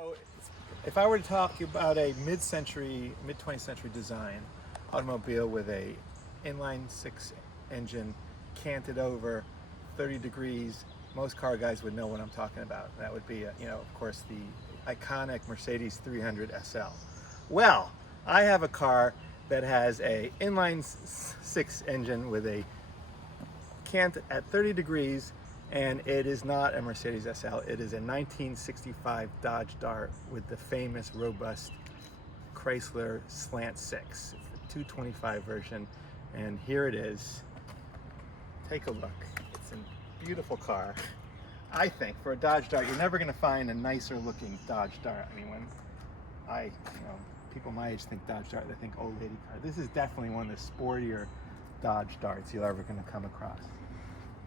So, if I were to talk about a mid-century, mid-20th century design automobile with a inline six engine, canted over, 30 degrees, most car guys would know what I'm talking about. That would be, of course, the iconic Mercedes 300 SL. Well, I have a car that has a inline six engine with a cant at 30 degrees, and it is not a Mercedes SL. It is a 1965 Dodge Dart with the famous robust Chrysler Slant 6, the 225 version. And here it is. Take a look. It's a beautiful car. I think for a Dodge Dart, you're never going to find a nicer looking Dodge Dart. I mean, when people my age think Dodge Dart, they think old lady car. This is definitely one of the sportier Dodge Darts you're ever going to come across.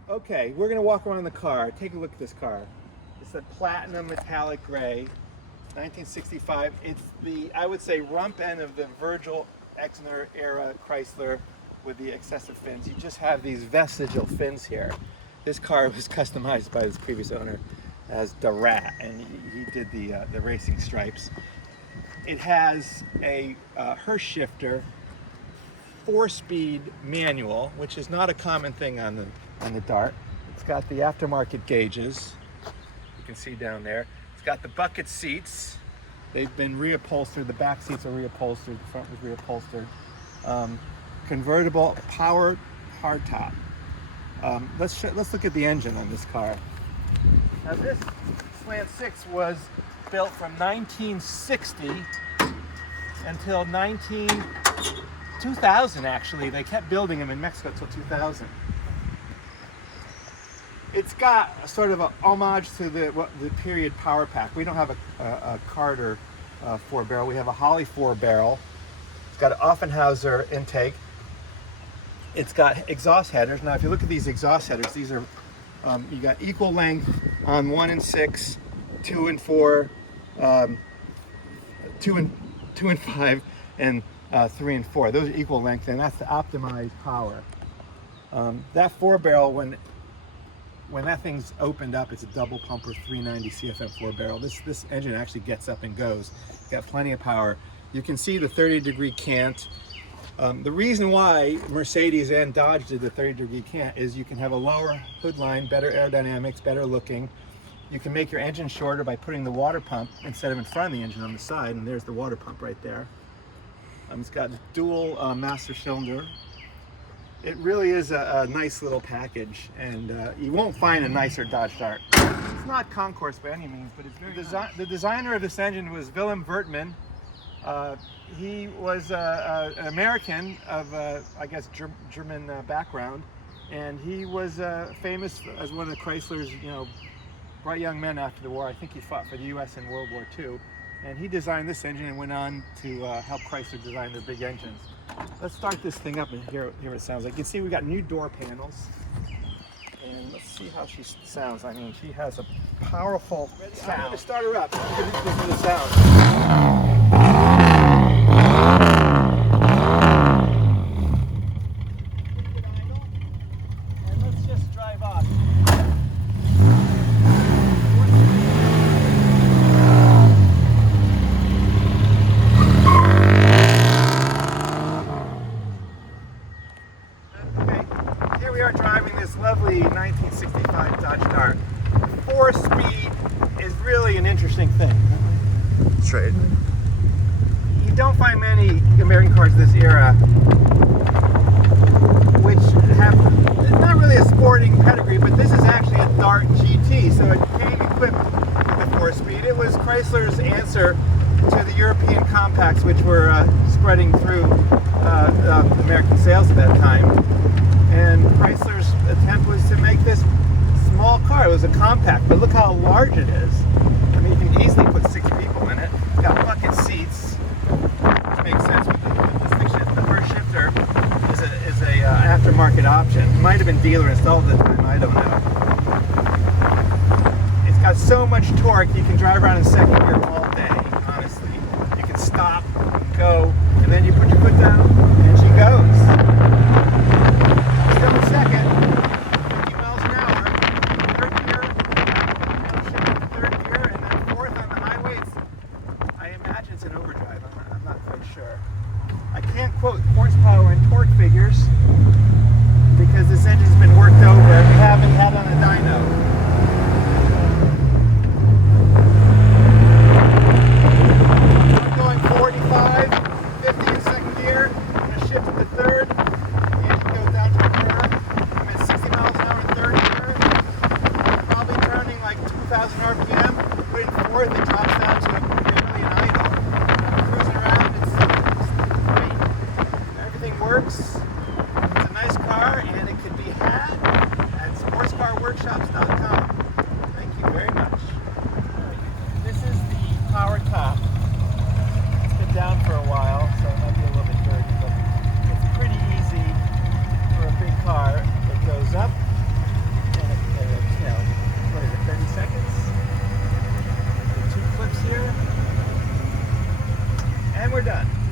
Okay, we're going to walk around the car. Take a look at this car. It's a platinum metallic gray, 1965. It's the, I would say, rump end of the Virgil Exner era Chrysler with the excessive fins. You just have these vestigial fins here. This car was customized by its previous owner as the Rat, and he did the racing stripes. It has a Hurst shifter, 4-speed manual, which is not a common thing on the Dart. It's got the aftermarket gauges, you can see down there. It's got the bucket seats. They've been reupholstered. The back seats are reupholstered. The front was reupholstered. Convertible power hardtop. Let's look at the engine on this car. Now this Slant 6 was built from 1960 until 2000 actually. They kept building them in Mexico until 2000. It's got a sort of a homage to the period power pack. We don't have a Carter 4-barrel. We have a Holley 4-barrel. It's got an Offenhauser intake. It's got exhaust headers. Now, if you look at these exhaust headers, these are you got equal length on 1 and 6, 2 and 4, 2 and 5, and 3 and 4. Those are equal length, and that's to optimize power. That 4-barrel, when that thing's opened up, it's a double pumper 390 CFM 4-barrel. This engine actually gets up and goes. It's got plenty of power. You can see the 30-degree cant. The reason why Mercedes and Dodge did the 30-degree cant is you can have a lower hood line, better aerodynamics, better looking. You can make your engine shorter by putting the water pump instead of in front of the engine on the side, and there's the water pump right there. It's got dual master cylinder. It really is a nice little package, and you won't find a nicer Dodge Dart. It's not concourse by any means, but it's very nice. The designer of this engine was Willem Wertmann. He was an American of, I guess, German background, and he was famous as one of the Chrysler's, bright young men after the war. I think he fought for the U.S. in World War II, and he designed this engine and went on to help Chrysler design their big engines. Let's start this thing up and hear what it sounds like. You can see we got new door panels, and let's see how she sounds. I mean, she has a powerful sound. I'm going to start her up. Listen to the sound. And let's just drive off. Okay, here we are driving this lovely 1965 Dodge Dart. 4-speed is really an interesting thing. That's right. You don't find many American cars of this era which have, it's not really a sporting pedigree, but this is actually a Dart GT, so it came equipped with the 4-speed. It was Chrysler's answer to the European compacts, which were spreading through American sales at that time. And Chrysler's attempt was to make this small car. It was a compact, but look how large it is. I mean, you can easily put 6 people in it. It's got bucket seats, which makes sense with the stick shift. The Hurst shifter is a aftermarket option. It might have been dealer installed at the time, I don't know. It's got so much torque, you can drive around in second gear all day, honestly. You can stop, go, and then you put your foot down, and she goes. Still in second, 50 miles an hour. Third gear, third gear, and then fourth on the highway, it's PowerWorkshops.com. Thank you very much. This is the power top. It's been down for a while, so it might be a little bit dirty, but it's pretty easy for a big car. It goes up, and what is it, 30 seconds? The 2 clips here, and we're done.